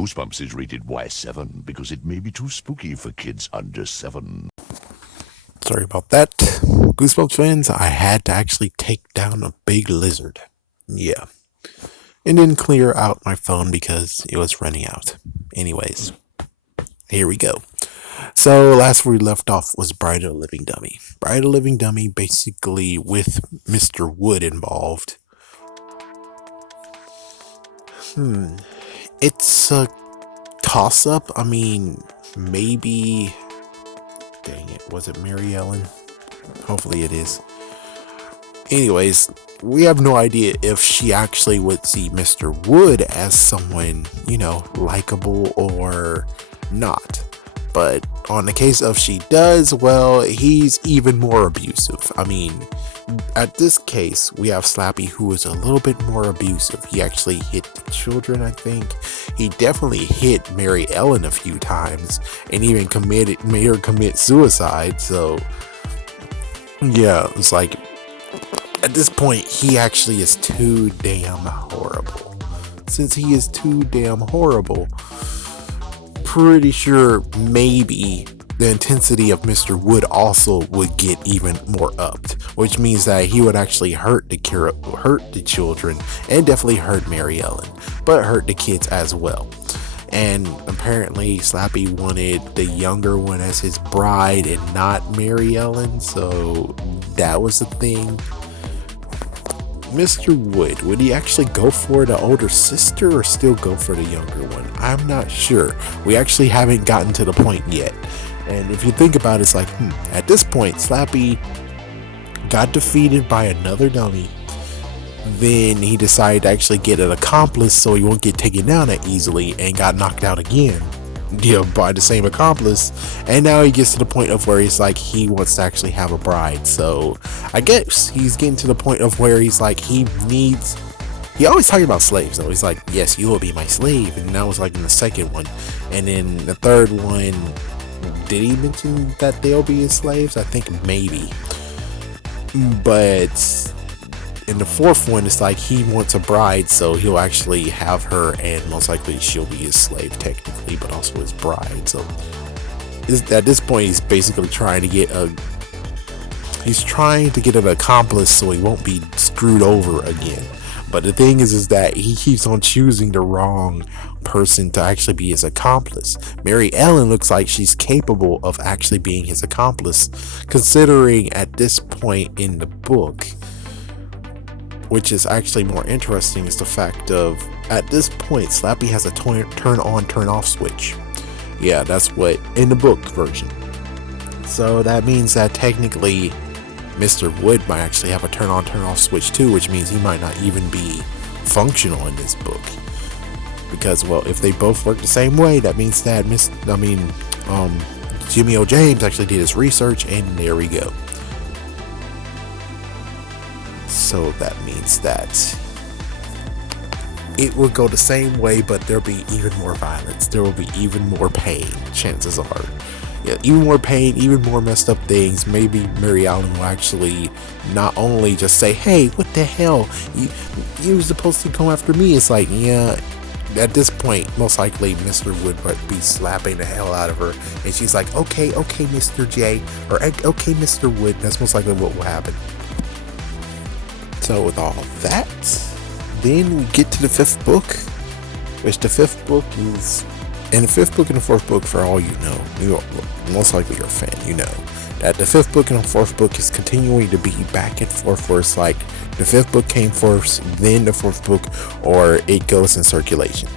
Goosebumps is rated Y7 because it may be too spooky for kids under 7. Sorry about that. Goosebumps fans, I had to actually take down a big lizard. Yeah. And then clear out my phone because it was running out. Anyways, here we go. So last we left off was Bride of a Living Dummy. Bride of a Living Dummy, basically with Mr. Wood involved. It's a toss-up. I mean, maybe... Dang it, was it Mary Ellen? Hopefully it is. Anyways, we have no idea if she actually would see Mr. Wood as someone, likable or not. But on the case of she does, well, he's even more abusive. I mean, at this case, we have Slappy, who is a little bit more abusive. He actually hit the children, I think. He definitely hit Mary Ellen a few times and even made her commit suicide. So, yeah, it's like, at this point, he actually is too damn horrible. Since he is too damn horrible, pretty sure maybe the intensity of Mr. Wood also would get even more upped, which means that he would actually hurt the children and definitely hurt Mary Ellen, but hurt the kids as well. And apparently Slappy wanted the younger one as his bride and not Mary Ellen, so that was the thing. Mr. Would he actually go for the older sister or still go for the younger one? I'm not sure. We actually haven't gotten to the point yet. And if you think about it, it's like, at this point, Slappy got defeated by another dummy. Then he decided to actually get an accomplice so he won't get taken down that easily and got knocked out again. By the same accomplice, and now he gets to the point of where he's like he wants to actually have a bride. So I guess he's getting to the point of where he's like he always talking about slaves though. He's like, yes, you will be my slave, and that was like in the second one. And then the third one, did he mention that they'll be his slaves? I think maybe, but in the fourth one, it's like he wants a bride, so he'll actually have her, and most likely she'll be his slave technically, but also his bride. So at this point, he's basically trying to get an accomplice so he won't be screwed over again. But the thing is that he keeps on choosing the wrong person to actually be his accomplice. Mary Ellen looks like she's capable of actually being his accomplice, considering at this point in the book. Which is actually more interesting is the fact of, at this point, Slappy has a turn on, turn off switch. Yeah, that's what, in the book version. So that means that technically, Mr. Wood might actually have a turn on, turn off switch too, which means he might not even be functional in this book. Because, well, if they both work the same way, that means that Jimmy O. James actually did his research, and there we go. So that means that it will go the same way, but there'll be even more violence. There will be even more pain, chances are. Yeah, even more pain, even more messed up things. Maybe Mary Ellen will actually not only just say, hey, what the hell? You were supposed to come after me. It's like, yeah, at this point, most likely Mr. Wood might be slapping the hell out of her. And she's like, okay, Mr. J, or okay, Mr. Wood. That's most likely what will happen. So with all that, then we get to the fifth book, which the fifth book is, and the fifth book and the fourth book, for all you know, most likely you're a fan, you know, that the fifth book and the fourth book is continuing to be back and forth, where it's like the fifth book came first, then the fourth book, or it goes in circulation.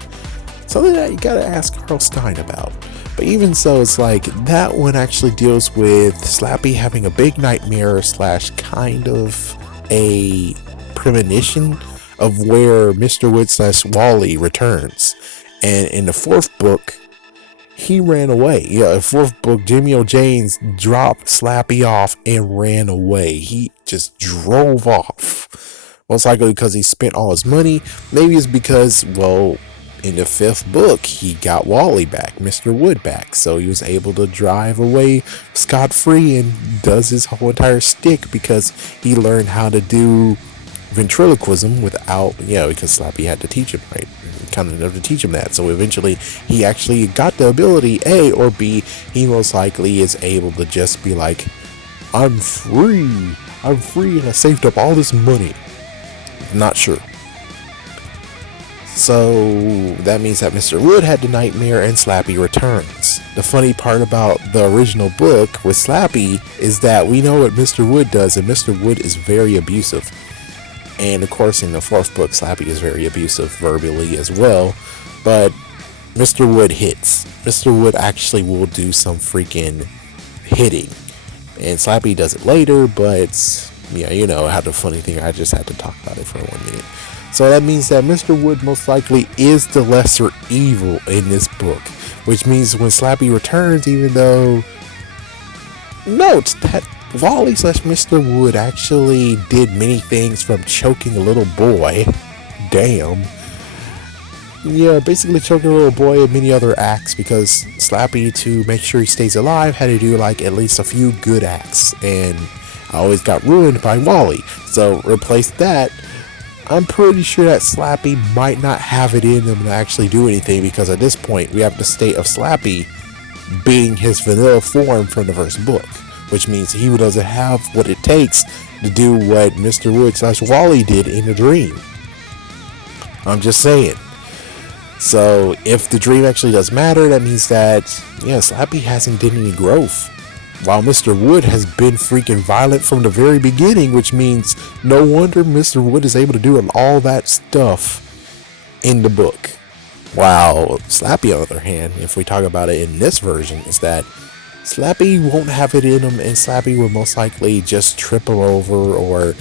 Something that you gotta ask Carl Stein about. But even so, it's like that one actually deals with Slappy having a big nightmare / kind of a premonition of where Mr. Wood / Wally returns. And in the fourth book, he ran away. Yeah, in fourth book, Jimmy O. James dropped Slappy off and ran away. He just drove off. Most likely because he spent all his money. Maybe it's because, well, in the fifth book, he got Wally back, Mr. Wood back. So he was able to drive away scot-free and does his whole entire stick because he learned how to do ventriloquism without, because Slappy had to teach him, right? Kind of enough to teach him that. So eventually he actually got the ability, A, or B, he most likely is able to just be like, I'm free and I saved up all this money. Not sure. So that means that Mr. Wood had the nightmare and Slappy returns. The funny part about the original book with Slappy is that we know what Mr. Wood does, and Mr. Wood is very abusive. And of course in the fourth book, Slappy is very abusive verbally as well. But Mr. Wood hits. Mr. Wood actually will do some freaking hitting. And Slappy does it later, but yeah, I had the funny thing. I just had to talk about it for 1 minute. So that means that Mr. Wood most likely is the lesser evil in this book. Which means when Slappy returns, even though... Note that Wally / Mr. Wood actually did many things from choking a little boy. Damn. Yeah, basically choking a little boy and many other acts, because Slappy, to make sure he stays alive, had to do like at least a few good acts. And I always got ruined by Wally. So replace that. I'm pretty sure that Slappy might not have it in him to actually do anything, because at this point we have the state of Slappy being his vanilla form from the first book, which means he doesn't have what it takes to do what Mr. Wood / Wally did in the dream. I'm just saying. So if the dream actually does matter, that means that Slappy hasn't did any growth, while Mr. Wood has been freaking violent from the very beginning, which means no wonder Mr. Wood is able to do all that stuff in the book. While Slappy, on the other hand, if we talk about it in this version, is that Slappy won't have it in him, and Slappy will most likely just trip him over, or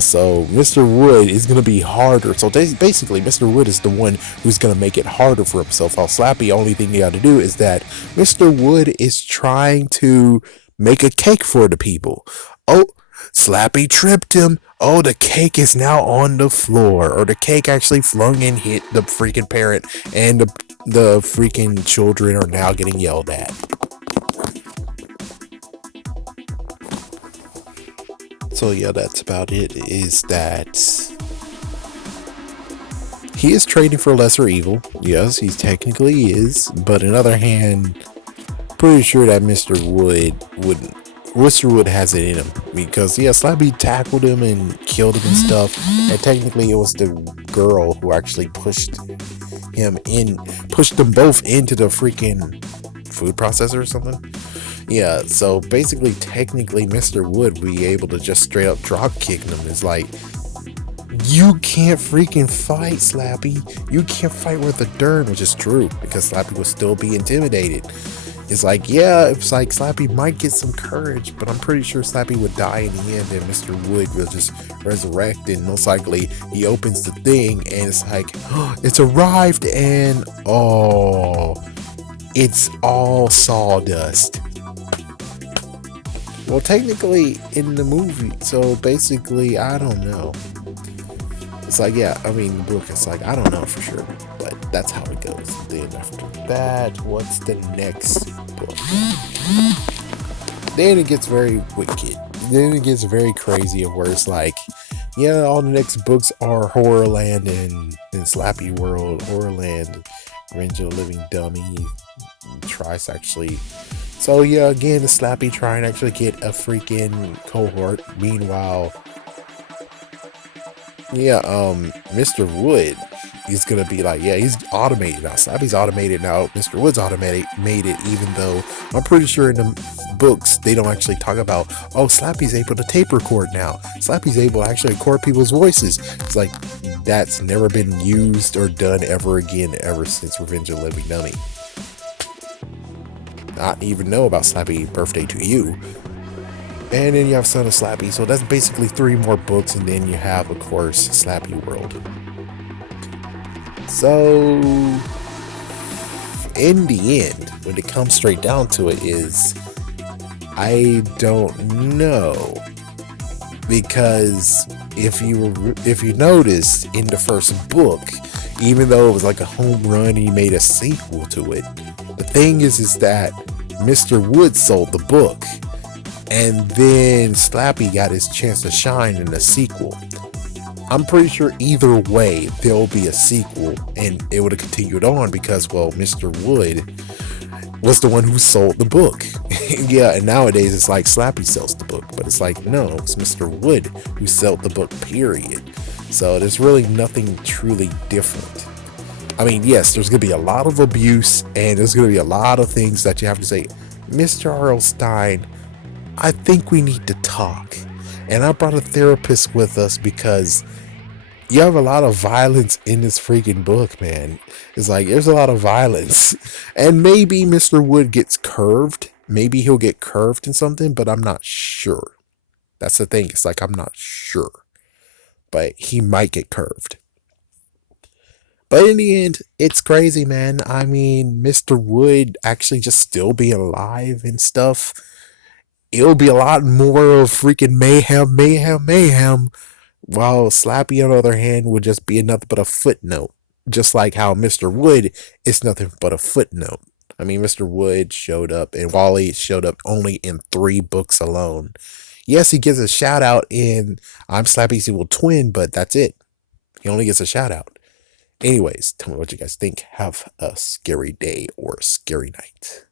so Mr. Wood is going to be harder. So basically Mr. Wood is the one who's going to make it harder for himself, while Slappy, only thing you got to do is that Mr. Wood is trying to make a cake for the people. Oh, Slappy tripped him. Oh, the cake is now on the floor, or the cake actually flung and hit the freaking parrot, and the freaking children are now getting yelled at. So yeah, that's about it, is that he is trading for lesser evil. Yes, he technically is, but on the other hand, pretty sure that Mr. Wood has it in him, because Slappy tackled him and killed him and stuff, and technically it was the girl who actually pushed them both into the freaking food processor or something. Yeah, so basically, technically, Mr. Wood be able to just straight up drop kick them. It's like, you can't freaking fight, Slappy. You can't fight with a dirt, which is true, because Slappy would still be intimidated. It's like, it's like Slappy might get some courage, but I'm pretty sure Slappy would die in the end, and Mr. Wood will just resurrect, and most likely he opens the thing, and it's like, it's arrived, and it's all sawdust. Well, technically in the movie, so basically, I don't know. It's like, the book, it's like, I don't know for sure, but that's how it goes. Then after that, what's the next book? Then it gets very wicked. Then it gets very crazy, of where it's like, all the next books are Horrorland and Slappy World, Horrorland, Revenge of the Living Dummy, tries actually. So again, the Slappy trying to actually get a freaking cohort. Meanwhile, Mr. Wood is gonna be like, he's automated now. Slappy's automated now. Mr. Wood's automated, even though I'm pretty sure in the books they don't actually talk about, Slappy's able to tape record now. Slappy's able to actually record people's voices. It's like, that's never been used or done ever again, ever since Revenge of the Living Dummy. Not even know about Slappy Birthday to You. And then you have Son of Slappy. So that's basically 3 more books, and then you have, of course, Slappy World. So in the end, when it comes straight down to it, is I don't know, because if you noticed in the first book, even though it was like a home run, he made a sequel to it. The thing is that Mr. Wood sold the book, and then Slappy got his chance to shine in the sequel. I'm pretty sure either way there'll be a sequel, and it would have continued on because, well, Mr. Wood was the one who sold the book. Yeah, and nowadays it's like Slappy sells the book, but it's like, no, it's Mr. Wood who sold the book, period. So there's really nothing truly different. I mean, yes, there's going to be a lot of abuse, and there's going to be a lot of things that you have to say, Mr. Arlstein, I think we need to talk. And I brought a therapist with us because you have a lot of violence in this freaking book, man. It's like there's a lot of violence. And maybe Mr. Wood gets curved. Maybe he'll get curved in something, but I'm not sure. That's the thing. It's like I'm not sure. But he might get curved. But in the end, it's crazy, man. I mean, Mr. Wood actually just still being alive and stuff. It'll be a lot more of freaking mayhem, mayhem, mayhem. While Slappy, on the other hand, would just be nothing but a footnote. Just like how Mr. Wood is nothing but a footnote. I mean, Mr. Wood showed up, and Wally showed up only in 3 books alone. Yes, he gives a shout out in I'm Slappy's Evil Twin, but that's it. He only gets a shout out. Anyways, tell me what you guys think. Have a scary day or a scary night.